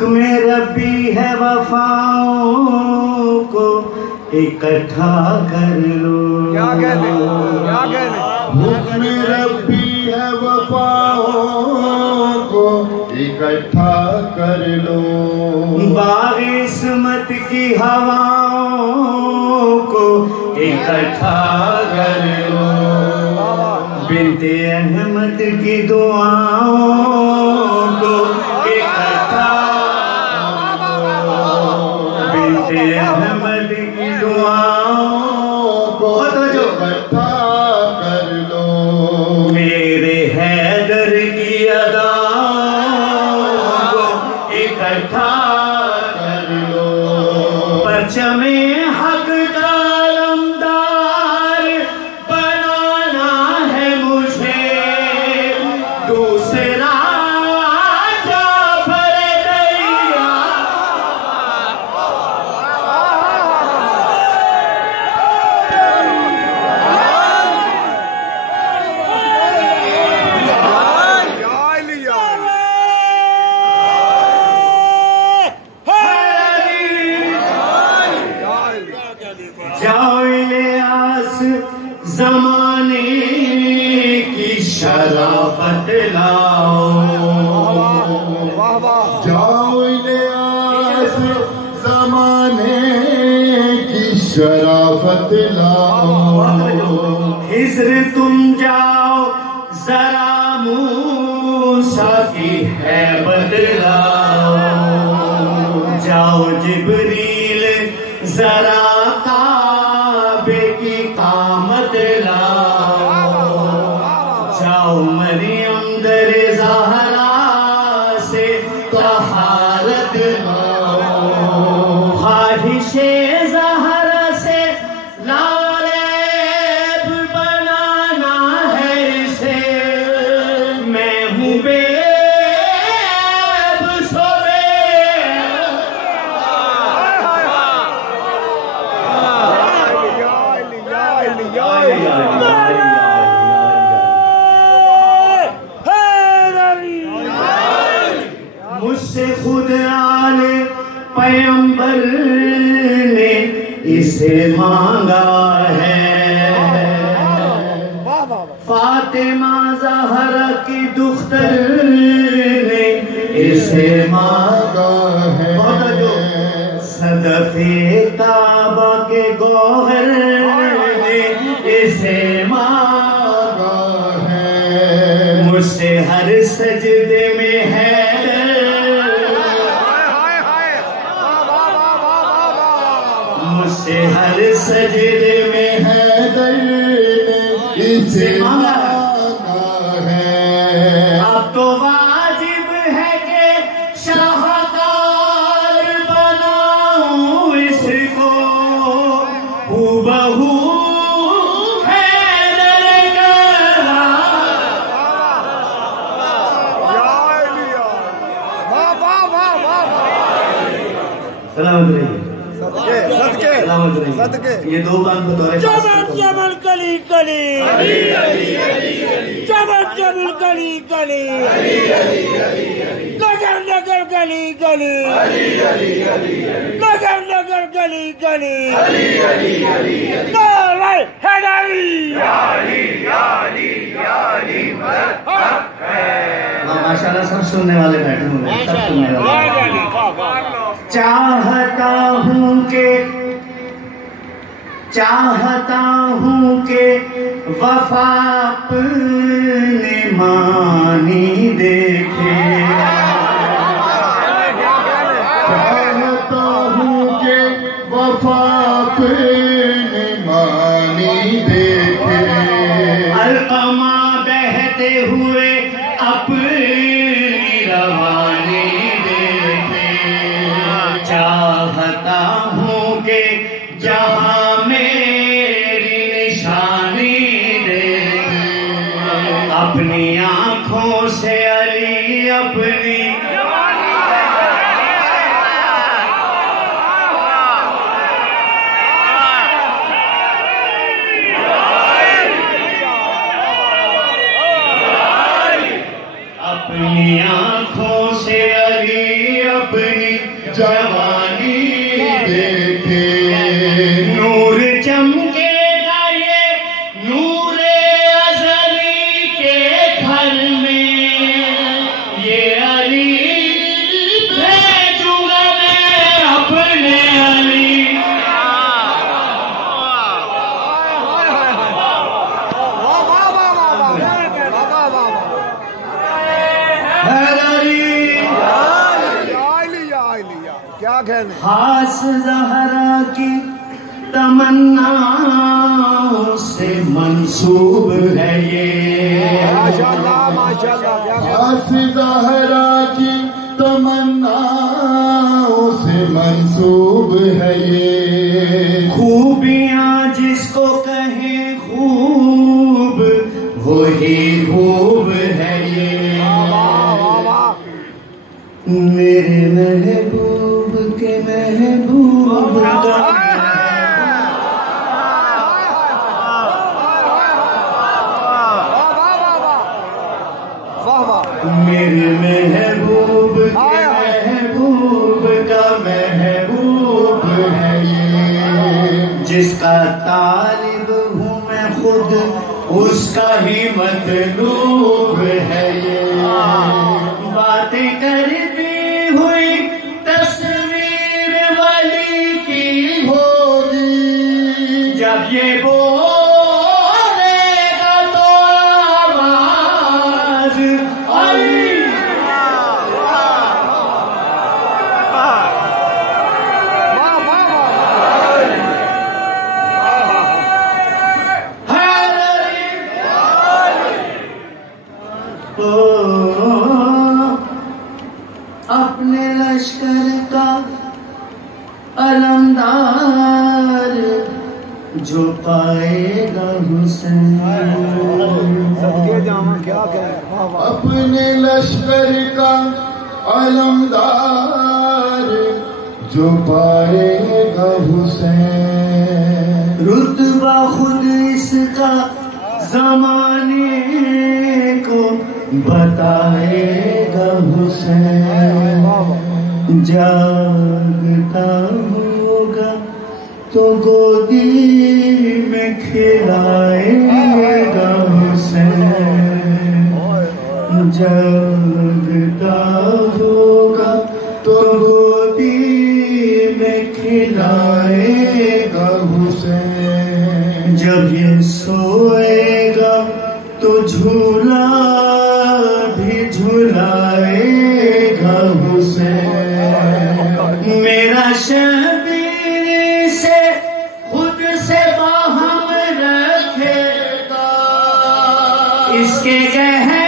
हुक्म रब्बी है वफाओं को इकट्ठा कर लो। क्या कहने हुक्म रब्बी है वफाओं को इकट्ठा कर लो। बारिशमत की हवाओं को इकट्ठा कर लो। बिन्ते अहमद की दुआओं को इकट्ठा कर लो। बिन्ते अहमद की दुआओं को इकट्ठा कर लो। मेरे हैदर की अदाओं को इकट्ठा कर लो। परचमे हक का अलमदार बनाना है मुझे। दूसरा जाफर दरिया जाओ इलियास ज़माने की शराफत लाओ। जाओ इलियास ज़माने की शराफत लाओ। हिज्र तुम जाओ जरा मूसा की हैबत लाओ। जाओ जिब्रील जरा काबे की कामत लाओ। जाओ मरियम दर ज़हरा से तहारत लाओ। ख्वाहिशे ज़हरा से लालेब बनाना है इसे। मैं हूँ बेब सोबे मुझसे खुद आले पैगंबर ने इसे मांगा है। फातिमा ज़हरा की दुख्तर ने इसे मांगा है। सदफ़े ताबा के गौहर ने इसे मांगा है। मुझसे हर सजदे में है। मुझसे हर सजदे में हैदर ने इसे मांगा है। अब तो वाजिब है कि शाहकार बनाऊं इसको। हूबहू हैदर का। सलामत रहिए। सदके ये दो काम बतौर जबल जबल कली कली जबल जबल कली कली नगर नगर गली गली नगर नगर गली गली माशाल्लाह सब सुनने वाले बैठे हुए हैं। सब सुनने वाले। चाहता हूँ के वफा अपने मानी देखे। चाहता हूँ के वफा अपने मानी देखे। अलकमा बहते हुए अपनी रवानी देखे। चाहता हूँ के जहाँ मेरी निशानी देखे। अपनी आँखों से अली अपनी अपनी आँखों से अली अपनी जवानी देखे। नूर चमकेगा ये नूरे अज़ली के घर में, ये अली भेजूंगा मैं अपने अली। क्या कहने खास ज़हरा की तमन्नाओं से मंसूब है ये। माशाल्लाह माशाल्लाह, क्या कहने। खास ज़हरा की तमन्नाओं से मंसूब है ये। खूबियां जिसको कहें खूब वही खूब है ये। मेरे महबूब के महबूब का मेरे महबूब के महबूब का महबूब है ये। जिसका तालिब हूँ मैं खुद उसका ही मतलूब है ये। बातें करती हुई तस्वीर वाली की होगी, जब ये बोलेगा तो आवाज आई। अपने लश्कर का अलमदार जो पाएगा हुसैन। क्या कहे। अपने लश्कर का अलमदार जो पाएगा हुसैन। रुतबा खुद इसका जमाने को बताएगा हुसैन। जागता होगा तो गोदी में खिलाएगा हुसैन। जागता होगा तो गोदी में खिलाएगा हुसैन। जब ये सोएगा तो झूला भी झुलाएगा हुसैन। मेरा शबीर से खुद से बाहम रखेगा, इसके गहरे